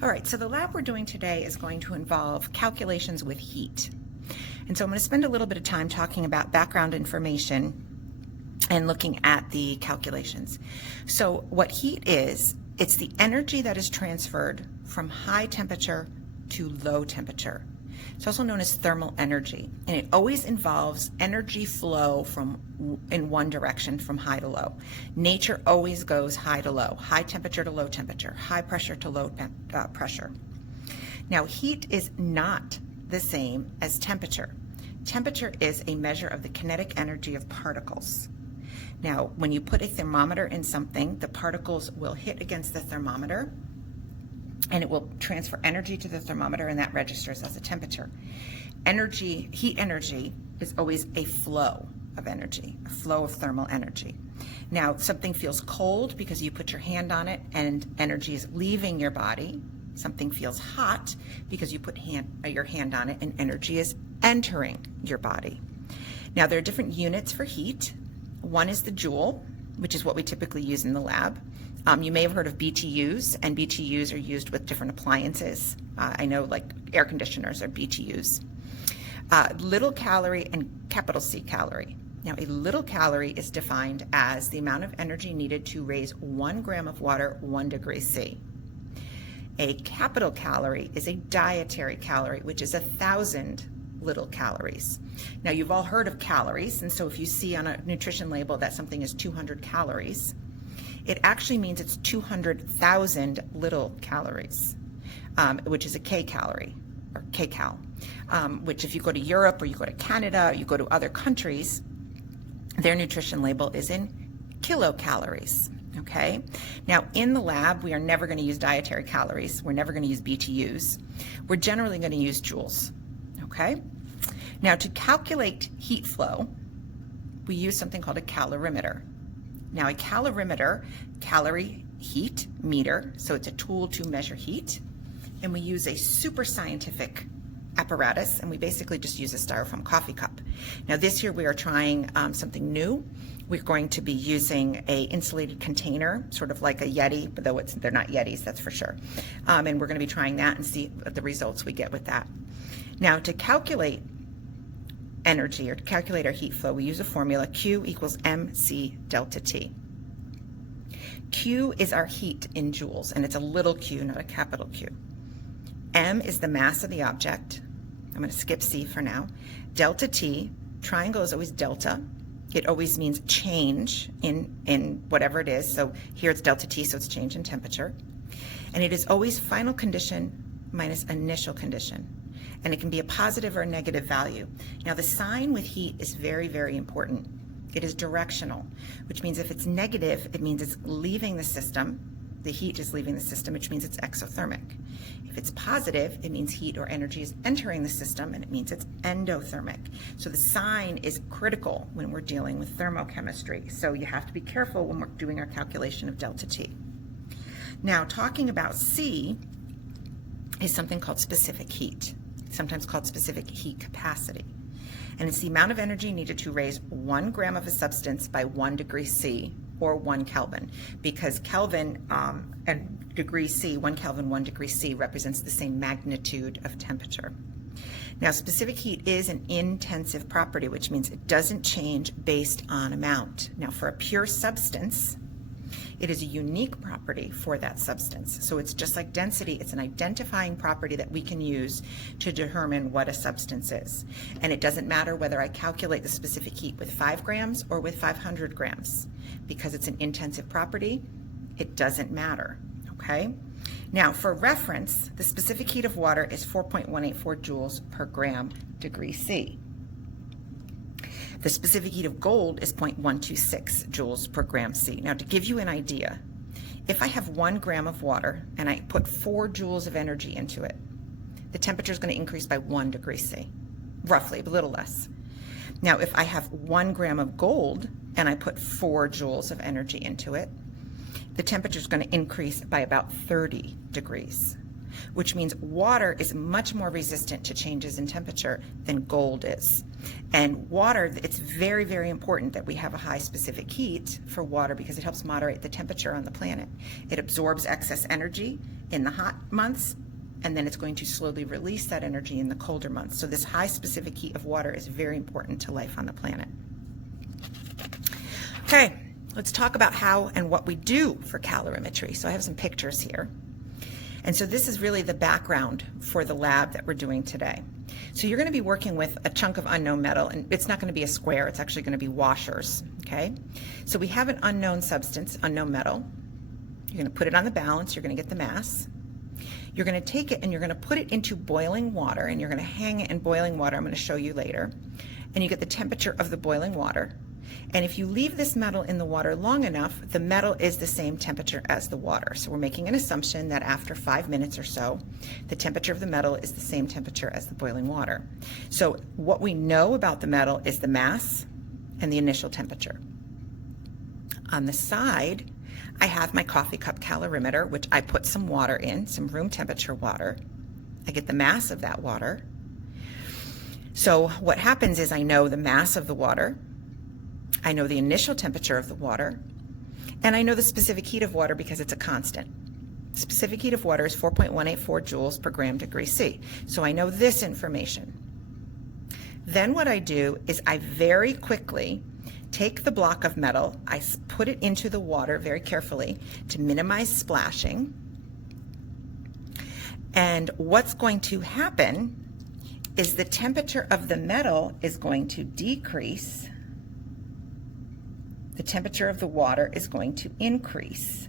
All right, so the lab we're doing today is going to involve calculations with heat. And so I'm going to spend a little bit of time talking about background information and looking at the calculations. So what heat is, it's the energy that is transferred from high temperature to low temperature. It's also known as thermal energy, and it always involves energy flow in one direction from high to low. Nature always goes high to low, high temperature to low temperature, high pressure to low pressure. Now, heat is not the same as temperature. Temperature is a measure of the kinetic energy of particles. Now, when you put a thermometer in something, the particles will hit against the thermometer, and it will transfer energy to the thermometer, and that registers as a temperature. Heat energy is always a flow of energy, a flow of thermal energy. Now, something feels cold because you put your hand on it and energy is leaving your body. Something feels hot because you put your hand on it and energy is entering your body. Now, there are different units for heat. One is the joule, which is what we typically use in the lab. You may have heard of BTUs, and BTUs are used with different appliances. I know like air conditioners are BTUs. Little calorie and capital C calorie. Now, a little calorie is defined as the amount of energy needed to raise 1 gram of water 1 degree C. A capital calorie is a dietary calorie, which is 1,000 little calories. Now, you've all heard of calories, and so if you see on a nutrition label that something is 200 calories, it actually means it's 200,000 little calories, which is a kcalorie, or kcal, which if you go to Europe or you go to Canada or you go to other countries, their nutrition label is in kilocalories, okay? Now, in the lab, we are never going to use dietary calories. We're never going to use BTUs. We're generally going to use joules, okay? Now, to calculate heat flow, we use something called a calorimeter. Now, a calorimeter, calorie heat meter, so it's a tool to measure heat, and we use a super scientific apparatus, and we basically just use a styrofoam coffee cup. Now, this year we are trying something new. We're going to be using a insulated container, sort of like a Yeti, but though they're not Yetis, that's for sure. And we're going to be trying that and see what the results we get with that. Now, to calculate energy or to calculate our heat flow, we use a formula, Q equals mc delta T. Q is our heat in joules, and it's a little q, not a capital Q. M is the mass of the object. I'm going to skip C for now. Delta T, triangle is always delta. It always means change in whatever it is. So here it's delta T, so it's change in temperature. And it is always final condition minus initial condition. And it can be a positive or a negative value. Now, the sign with heat is very, very important. It is directional, which means if it's negative, it means it's leaving the system. The heat is leaving the system, which means it's exothermic. If it's positive, it means heat or energy is entering the system, and it means it's endothermic. So the sign is critical when we're dealing with thermochemistry. So you have to be careful when we're doing our calculation of delta T. Now, talking about C is something called specific heat, sometimes called specific heat capacity. And it's the amount of energy needed to raise 1 gram of a substance by 1 degree C or 1 Kelvin, because Kelvin and degree C, 1 Kelvin, 1 degree C represents the same magnitude of temperature. Now, specific heat is an intensive property, which means it doesn't change based on amount. Now, for a pure substance, it is a unique property for that substance. So it's just like density, it's an identifying property that we can use to determine what a substance is. And it doesn't matter whether I calculate the specific heat with 5 grams or with 500 grams. Because it's an intensive property, it doesn't matter, okay? Now, for reference, the specific heat of water is 4.184 joules per gram degree C. The specific heat of gold is 0.126 joules per gram C. Now, to give you an idea, if I have 1 gram of water and I put 4 joules of energy into it, the temperature is going to increase by 1 degree C, roughly, a little less. Now, if I have 1 gram of gold and I put 4 joules of energy into it, the temperature is going to increase by about 30 degrees. which means water is much more resistant to changes in temperature than gold is. And water, it's very, very important that we have a high specific heat for water because it helps moderate the temperature on the planet. It absorbs excess energy in the hot months, and then it's going to slowly release that energy in the colder months. So this high specific heat of water is very important to life on the planet. Okay, let's talk about how and what we do for calorimetry. So I have some pictures here. And so this is really the background for the lab that we're doing today. So you're going to be working with a chunk of unknown metal, and it's not going to be a square, it's actually going to be washers, okay? So we have an unknown substance, unknown metal. You're going to put it on the balance, you're going to get the mass. You're going to take it and you're going to put it into boiling water, and you're going to hang it in boiling water. I'm going to show you later. And you get the temperature of the boiling water. And if you leave this metal in the water long enough, the metal is the same temperature as the water. So we're making an assumption that after 5 minutes or so, the temperature of the metal is the same temperature as the boiling water. So what we know about the metal is the mass and the initial temperature. On the side, I have my coffee cup calorimeter, which I put some water in, some room temperature water. I get the mass of that water. So what happens is I know the mass of the water, I know the initial temperature of the water, and I know the specific heat of water because it's a constant. Specific heat of water is 4.184 joules per gram degree C. So I know this information. Then what I do is I very quickly take the block of metal, I put it into the water very carefully to minimize splashing. And what's going to happen is the temperature of the metal is going to decrease. The temperature of the water is going to increase.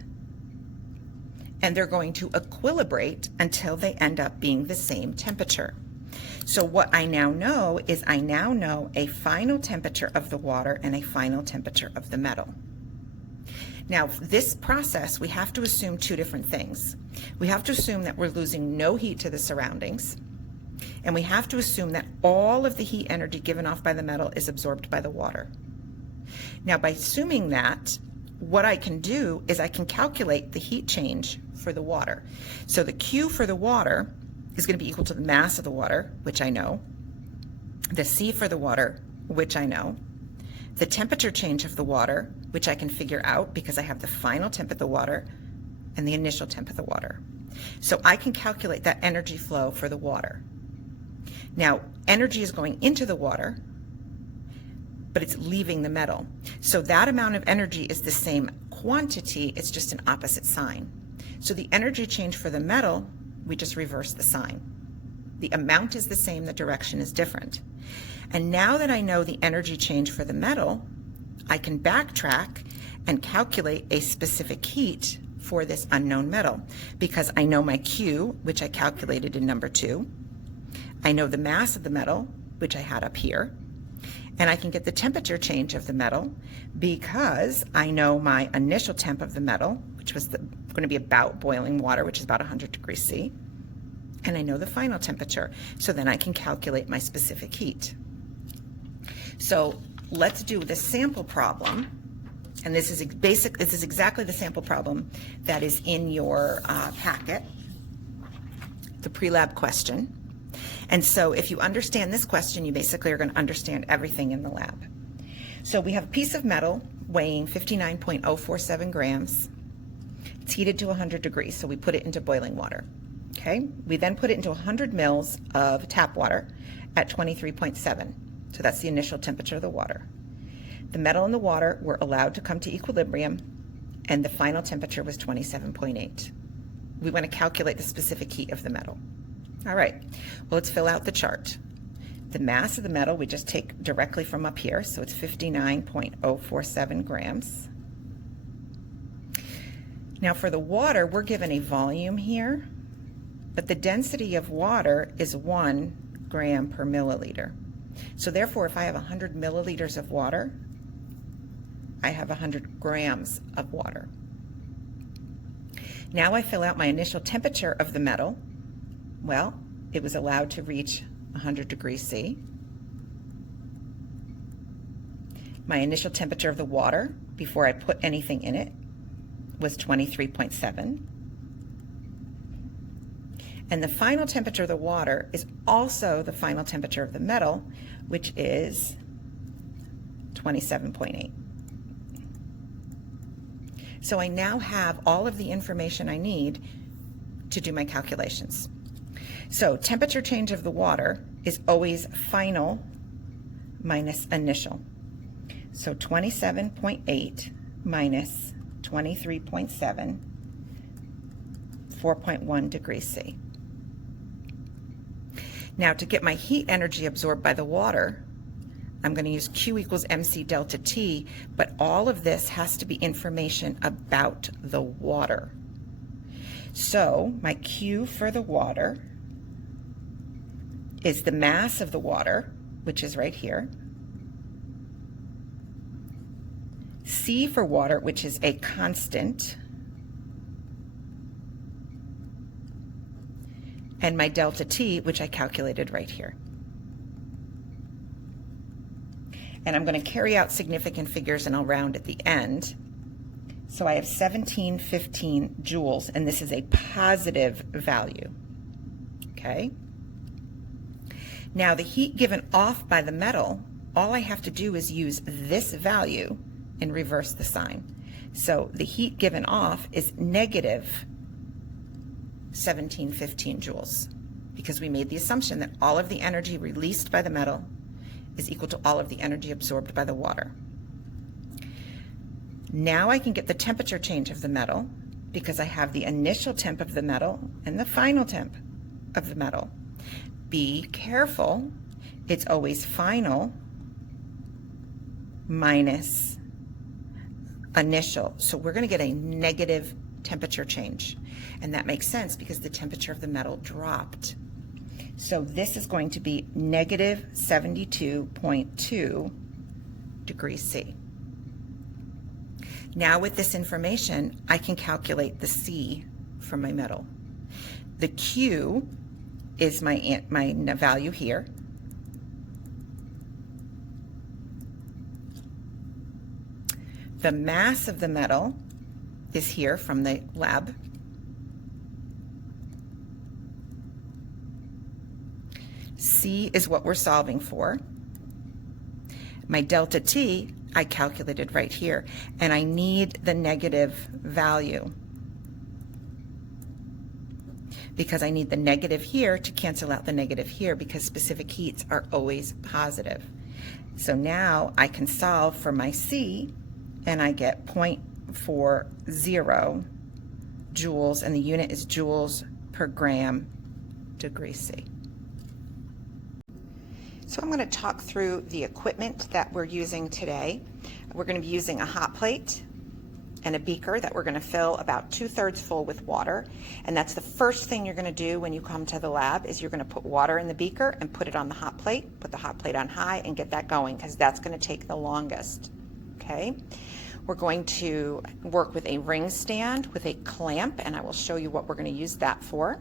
And they're going to equilibrate until they end up being the same temperature. So what I now know is I now know a final temperature of the water and a final temperature of the metal. Now, this process, we have to assume two different things. We have to assume that we're losing no heat to the surroundings, and we have to assume that all of the heat energy given off by the metal is absorbed by the water. Now, by assuming that, what I can do is I can calculate the heat change for the water. So the Q for the water is going to be equal to the mass of the water, which I know, the C for the water, which I know, the temperature change of the water, which I can figure out because I have the final temp of the water and the initial temp of the water. So I can calculate that energy flow for the water. Now, energy is going into the water, but it's leaving the metal. So that amount of energy is the same quantity, it's just an opposite sign. So the energy change for the metal, we just reverse the sign. The amount is the same, the direction is different. And now that I know the energy change for the metal, I can backtrack and calculate a specific heat for this unknown metal because I know my Q, which I calculated in number 2. I know the mass of the metal, which I had up here. And I can get the temperature change of the metal because I know my initial temp of the metal, which was going to be about boiling water, which is about 100 degrees C. And I know the final temperature, so then I can calculate my specific heat. So let's do the sample problem. And this is exactly the sample problem that is in your packet, the pre-lab question. And so if you understand this question, you basically are going to understand everything in the lab. So we have a piece of metal weighing 59.047 grams. It's heated to 100 degrees, so we put it into boiling water. Okay? We then put it into 100 mils of tap water at 23.7. So that's the initial temperature of the water. The metal and the water were allowed to come to equilibrium, and the final temperature was 27.8. We want to calculate the specific heat of the metal. All right, well, let's fill out the chart. The mass of the metal we just take directly from up here, so it's 59.047 grams. Now for the water, we're given a volume here, but the density of water is 1 gram per milliliter. So therefore, if I have 100 milliliters of water, I have 100 grams of water. Now I fill out my initial temperature of the metal. Well, it was allowed to reach 100 degrees C. My initial temperature of the water, before I put anything in it, was 23.7. And the final temperature of the water is also the final temperature of the metal, which is 27.8. So I now have all of the information I need to do my calculations. So temperature change of the water is always final minus initial. So 27.8 minus 23.7, 4.1 degrees C. Now to get my heat energy absorbed by the water, I'm going to use Q equals MC delta T, but all of this has to be information about the water. So my Q for the water is the mass of the water, which is right here. C for water, which is a constant. And my delta T, which I calculated right here. And I'm going to carry out significant figures and I'll round at the end. So I have 1715 joules, and this is a positive value. Okay? Now the heat given off by the metal, all I have to do is use this value and reverse the sign. So the heat given off is negative 1715 joules, because we made the assumption that all of the energy released by the metal is equal to all of the energy absorbed by the water. Now I can get the temperature change of the metal because I have the initial temp of the metal and the final temp of the metal. Be careful, it's always final minus initial. So we're going to get a negative temperature change. And that makes sense because the temperature of the metal dropped. So this is going to be negative 72.2 degrees C. Now with this information, I can calculate the C for my metal. The Q is my value here. The mass of the metal is here from the lab. C is what we're solving for. My delta T I calculated right here, and I need the negative value because I need the negative here to cancel out the negative here because specific heats are always positive. So now I can solve for my C, and I get 0.40 joules, and the unit is joules per gram degrees C. So I'm going to talk through the equipment that we're using today. We're going to be using a hot plate and a beaker that we're going to fill about 2/3 full with water. And that's the first thing you're going to do when you come to the lab is you're going to put water in the beaker and put it on the hot plate, put the hot plate on high and get that going because that's going to take the longest. Okay? We're going to work with a ring stand with a clamp, and I will show you what we're going to use that for.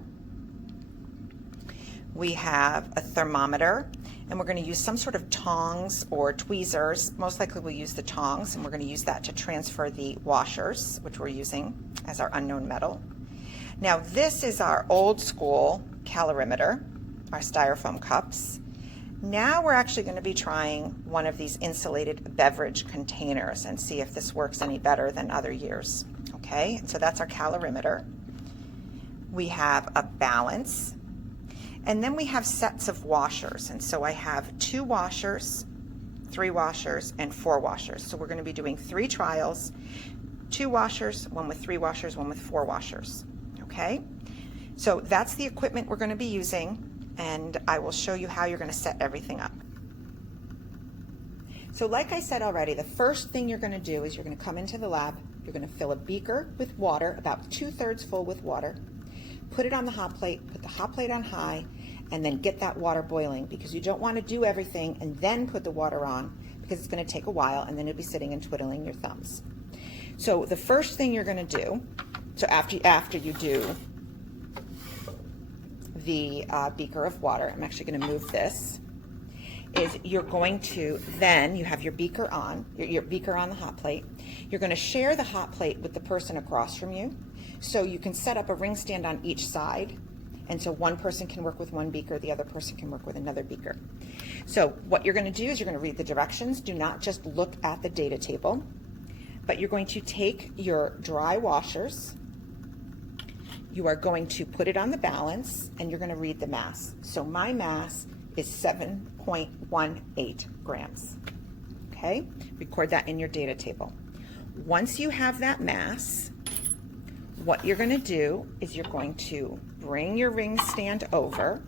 We have a thermometer, and we're going to use some sort of tongs or tweezers. Most likely we'll use the tongs, and we're going to use that to transfer the washers, which we're using as our unknown metal. Now this is our old school calorimeter, our styrofoam cups. Now we're actually going to be trying one of these insulated beverage containers and see if this works any better than other years. Okay, so that's our calorimeter. We have a balance. And then we have sets of washers, and so I have 2 washers, 3 washers, and 4 washers. So we're going to be doing 3 trials, 2 washers, one with 3 washers, one with 4 washers. Okay? So that's the equipment we're going to be using, and I will show you how you're going to set everything up. So like I said already, the first thing you're going to do is you're going to come into the lab, you're going to fill a beaker with water, about 2/3 full with water, put it on the hot plate, put the hot plate on high, and then get that water boiling because you don't want to do everything and then put the water on because it's going to take a while and then you'll be sitting and twiddling your thumbs. So the first thing you're going to do, so after you do the beaker of water, I'm actually going to move this, is you're going to then, you have your beaker on, your beaker on the hot plate. You're going to share the hot plate with the person across from you. So you can set up a ring stand on each side, And so one person can work with one beaker, the other person can work with another beaker. So what you're going to do is you're going to read the directions. Do not just look at the data table, but you're going to take your dry washers. You are going to put it on the balance, and you're going to read the mass. So my mass is 7.18 grams. Okay? Record that in your data table. Once you have that mass, what you're going to do is you're going to bring your ring stand over,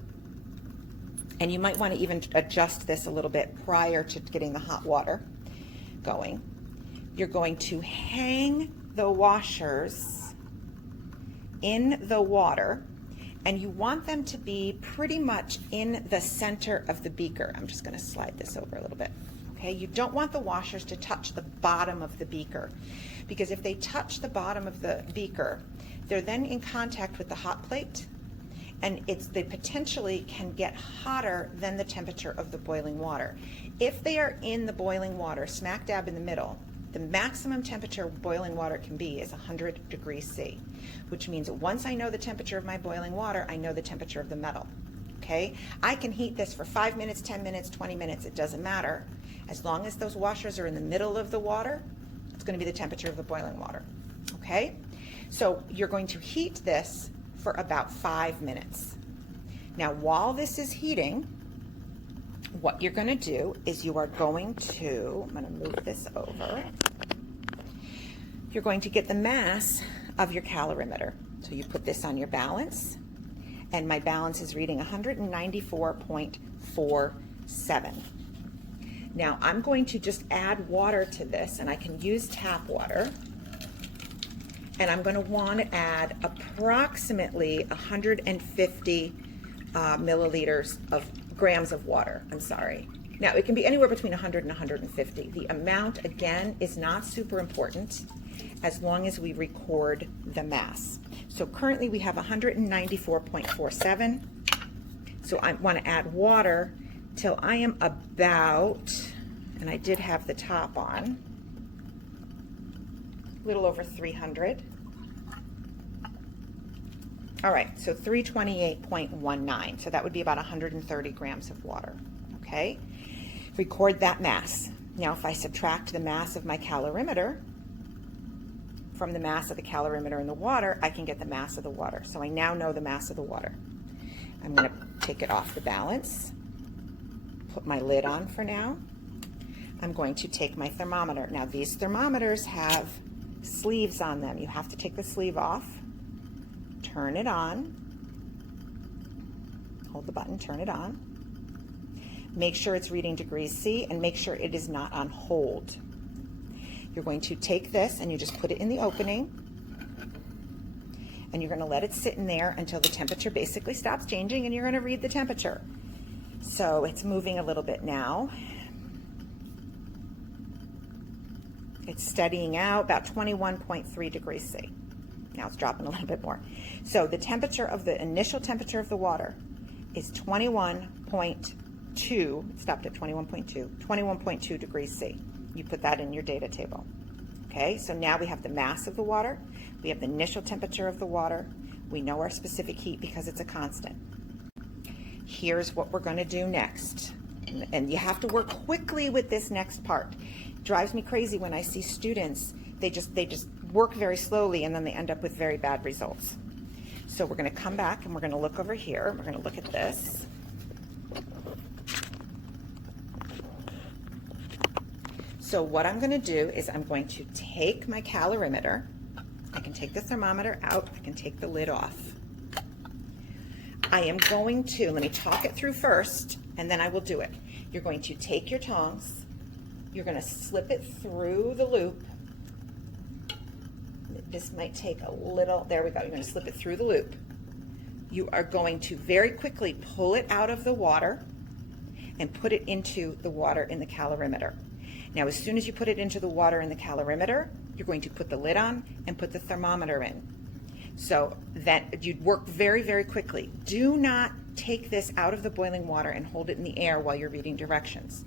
and you might want to even adjust this a little bit prior to getting the hot water going. You're going to hang the washers in the water, and you want them to be pretty much in the center of the beaker. I'm just going to slide this over a little bit. Okay, you don't want the washers to touch the bottom of the beaker, because if they touch the bottom of the beaker, they're then in contact with the hot plate, and they potentially can get hotter than the temperature of the boiling water. If they are in the boiling water, smack dab in the middle, the maximum temperature boiling water can be is 100 degrees C, which means that once I know the temperature of my boiling water, I know the temperature of the metal. Okay, I can heat this for 5 minutes, 10 minutes, 20 minutes, it doesn't matter. As long as those washers are in the middle of the water, it's going to be the temperature of the boiling water. Okay, so you're going to heat this for about 5 minutes. Now, while this is heating, what you're going to do is you are going to, I'm going to move this over. You're going to get the mass of your calorimeter. So you put this on your balance, and my balance is reading 194.47. Now I'm going to just add water to this, and I can use tap water. And I'm going to want to add approximately 150 grams of water. I'm sorry. Now it can be anywhere between 100 and 150. The amount, again, is not super important as long as we record the mass. So currently we have 194.47. So I want to add water till I am about, and I did have the top on, a little over 300. All right, so 328.19. So that would be about 130 grams of water. Okay, record that mass. Now if I subtract the mass of my calorimeter from the mass of the calorimeter in the water, I can get the mass of the water. So I now know the mass of the water. I'm going to take it off the balance, put my lid on for now. I'm going to take my thermometer. Now these thermometers have sleeves on them. You have to take the sleeve off, turn it on, hold the button, turn it on. Make sure it's reading degrees C, and make sure it is not on hold. You're going to take this and you just put it in the opening, and you're going to let it sit in there until the temperature basically stops changing, and you're going to read the temperature. So it's moving a little bit now. It's steadying out about 21.3 degrees C. Now it's dropping a little bit more. So the temperature of the initial temperature of the water is 21.2, it stopped at 21.2 degrees C. You put that in your data table. Okay, so now we have the mass of the water, we have the initial temperature of the water, we know our specific heat because it's a constant. Here's what we're going to do next. And you have to work quickly with this next part. It drives me crazy when I see students, they just work very slowly and then they end up with very bad results. So we're going to come back and we're going to look over here. We're going to look at this. So what I'm going to do is I'm going to take my calorimeter. I can take the thermometer out. I can take the lid off. I am going to, let me talk it through first, and then I will do it. You're going to take your tongs. You're going to slip it through the loop. This might take a little, there we go. You're going to slip it through the loop. You are going to very quickly pull it out of the water and put it into the water in the calorimeter. Now, as soon as you put it into the water in the calorimeter, you're going to put the lid on and put the thermometer in. So that you'd work very, very quickly. Do not take this out of the boiling water and hold it in the air while you're reading directions.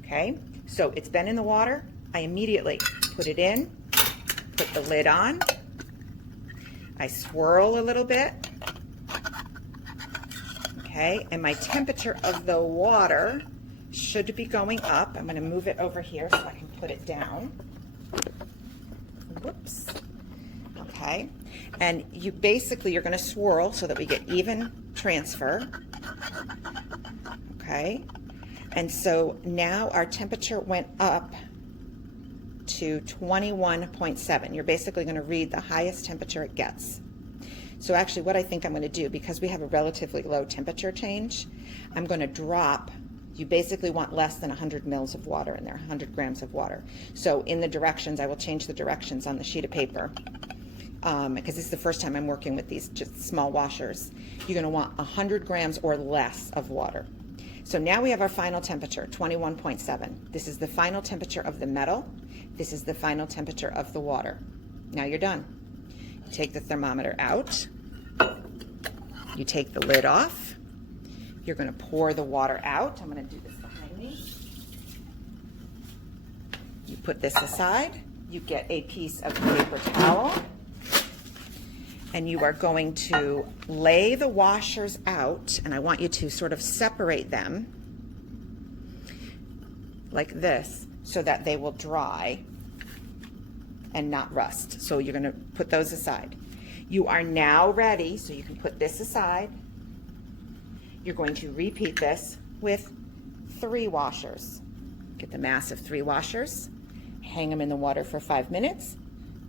Okay, so it's been in the water. I immediately put it in, put the lid on. I swirl a little bit. Okay, and my temperature of the water should be going up. I'm going to move it over here so I can put it down. Whoops. Okay, and you're going to swirl so that we get even transfer. Okay, and so now our temperature went up to 21.7. You're basically going to read the highest temperature it gets. So actually what I think I'm going to do, because we have a relatively low temperature change, I'm going to drop, you basically want less than 100 mils of water in there, 100 grams of water. So in the directions, I will change the directions on the sheet of paper, because this is the first time I'm working with these just small washers. You're going to want 100 grams or less of water. So now we have our final temperature, 21.7. This is the final temperature of the metal. This is the final temperature of the water. Now you're done. You take the thermometer out. You take the lid off. You're going to pour the water out. I'm going to do this behind me. You put this aside. You get a piece of paper towel. And you are going to lay the washers out, and I want you to sort of separate them like this so that they will dry and not rust. So you're going to put those aside. You are now ready, so you can put this aside. You're going to repeat this with 3 washers. Get the mass of 3 washers, hang them in the water for 5 minutes,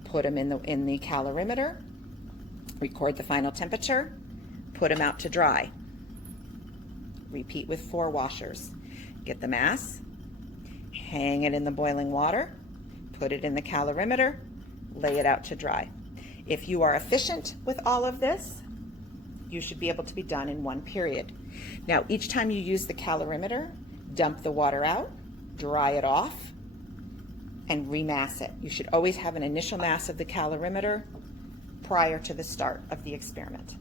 put them in the calorimeter, record the final temperature, put them out to dry. Repeat with 4 washers. Get the mass, hang it in the boiling water, put it in the calorimeter, lay it out to dry. If you are efficient with all of this, you should be able to be done in 1 period. Now, each time you use the calorimeter, dump the water out, dry it off, and remass it. You should always have an initial mass of the calorimeter prior to the start of the experiment.